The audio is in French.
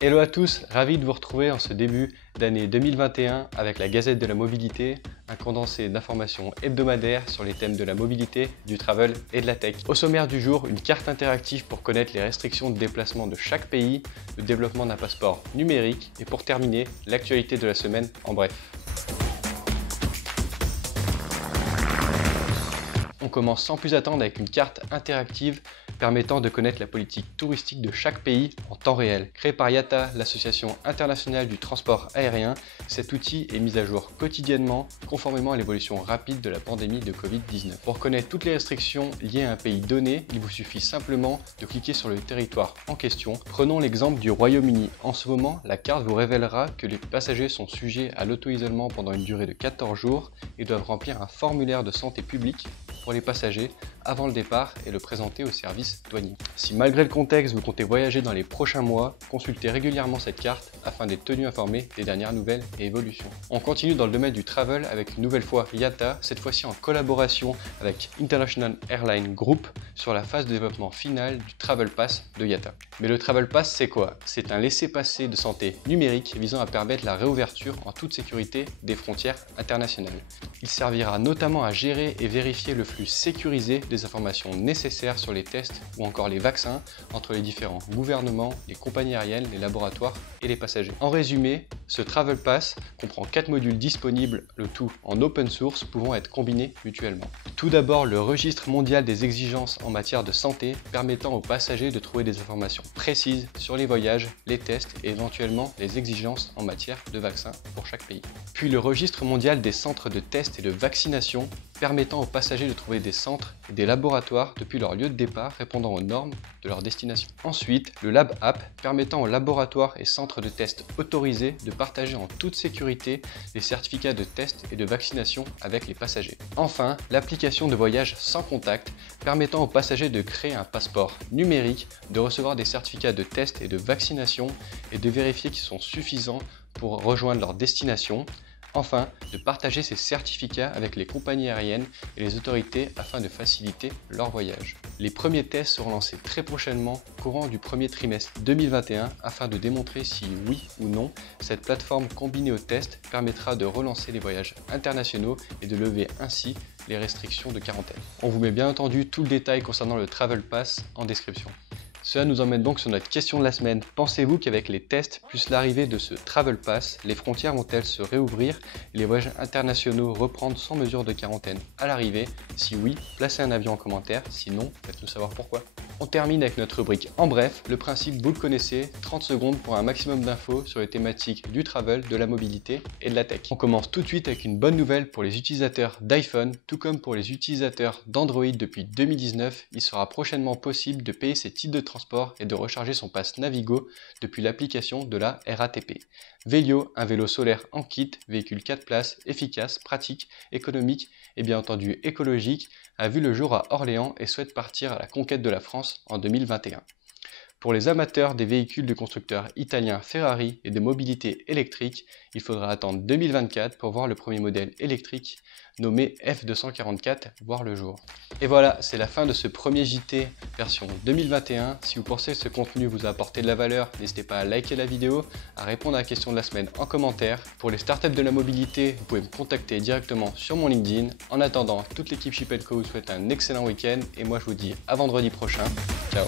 Hello à tous, ravi de vous retrouver en ce début d'année 2021 avec la Gazette de la Mobilité, un condensé d'informations hebdomadaires sur les thèmes de la mobilité, du travel et de la tech. Au sommaire du jour, une carte interactive pour connaître les restrictions de déplacement de chaque pays, le développement d'un passeport numérique et pour terminer, l'actualité de la semaine en bref. On commence sans plus attendre avec une carte interactive permettant de connaître la politique touristique de chaque pays en temps réel. Créé par IATA, l'association internationale du transport aérien, cet outil est mis à jour quotidiennement conformément à l'évolution rapide de la pandémie de Covid-19. Pour connaître toutes les restrictions liées à un pays donné, il vous suffit simplement de cliquer sur le territoire en question. Prenons l'exemple du Royaume-Uni. En ce moment, la carte vous révélera que les passagers sont sujets à l'auto-isolement pendant une durée de 14 jours et doivent remplir un formulaire de santé publique pour les passagers avant le départ et le présenter au service douanier. Si malgré le contexte vous comptez voyager dans les prochains mois, consultez régulièrement cette carte afin d'être tenu informé des dernières nouvelles et évolutions. On continue dans le domaine du travel avec une nouvelle fois IATA, cette fois-ci en collaboration avec International Airlines Group sur la phase de développement finale du Travel Pass de IATA. Mais le Travel Pass, c'est quoi? C'est un laissez-passer de santé numérique visant à permettre la réouverture en toute sécurité des frontières internationales. Il servira notamment à gérer et vérifier le flux sécurisé des informations nécessaires sur les tests ou encore les vaccins entre les différents gouvernements, les compagnies aériennes, les laboratoires et les passagers. En résumé, ce Travel Pass comprend 4 modules disponibles, le tout en open source, pouvant être combinés mutuellement. Tout d'abord, le registre mondial des exigences en matière de santé permettant aux passagers de trouver des informations précises sur les voyages, les tests et éventuellement les exigences en matière de vaccins pour chaque pays. Puis le registre mondial des centres de tests et de vaccination permettant aux passagers de trouver des centres et des laboratoires depuis leur lieu de départ répondant aux normes de leur destination. Ensuite, le Lab App permettant aux laboratoires et centres de tests autorisés de partager en toute sécurité les certificats de test et de vaccination avec les passagers. Enfin, l'application de voyage sans contact permettant aux passagers de créer un passeport numérique, de recevoir des certificats de test et de vaccination et de vérifier qu'ils sont suffisants pour rejoindre leur destination. Enfin, de partager ces certificats avec les compagnies aériennes et les autorités afin de faciliter leur voyage. Les premiers tests seront lancés très prochainement, courant du premier trimestre 2021, afin de démontrer si oui ou non cette plateforme combinée aux tests permettra de relancer les voyages internationaux et de lever ainsi les restrictions de quarantaine. On vous met bien entendu tout le détail concernant le Travel Pass en description. Cela nous emmène donc sur notre question de la semaine. Pensez-vous qu'avec les tests plus l'arrivée de ce Travel Pass, les frontières vont-elles se réouvrir et les voyages internationaux reprendre sans mesure de quarantaine à l'arrivée? Si oui, placez un avis en commentaire, sinon, faites-nous savoir pourquoi. On termine avec notre rubrique en bref. Le principe, vous le connaissez, 30 secondes pour un maximum d'infos sur les thématiques du travel, de la mobilité et de la tech. On commence tout de suite avec une bonne nouvelle pour les utilisateurs d'iPhone, tout comme pour les utilisateurs d'Android depuis 2019. Il sera prochainement possible de payer ses titres de transport et de recharger son pass Navigo depuis l'application de la RATP. Velio, un vélo solaire en kit, véhicule 4 places, efficace, pratique, économique et bien entendu écologique, a vu le jour à Orléans et souhaite partir à la conquête de la France en 2021. Pour les amateurs des véhicules du constructeur italien Ferrari et de mobilité électrique, il faudra attendre 2024 pour voir le premier modèle électrique nommé F244 voir le jour. Et voilà, c'est la fin de ce premier JT version 2021. Si vous pensez que ce contenu vous a apporté de la valeur, n'hésitez pas à liker la vidéo, à répondre à la question de la semaine en commentaire. Pour les startups de la mobilité, vous pouvez me contacter directement sur mon LinkedIn. En attendant, toute l'équipe Ship & Co vous souhaite un excellent week-end et moi je vous dis à vendredi prochain. Ciao.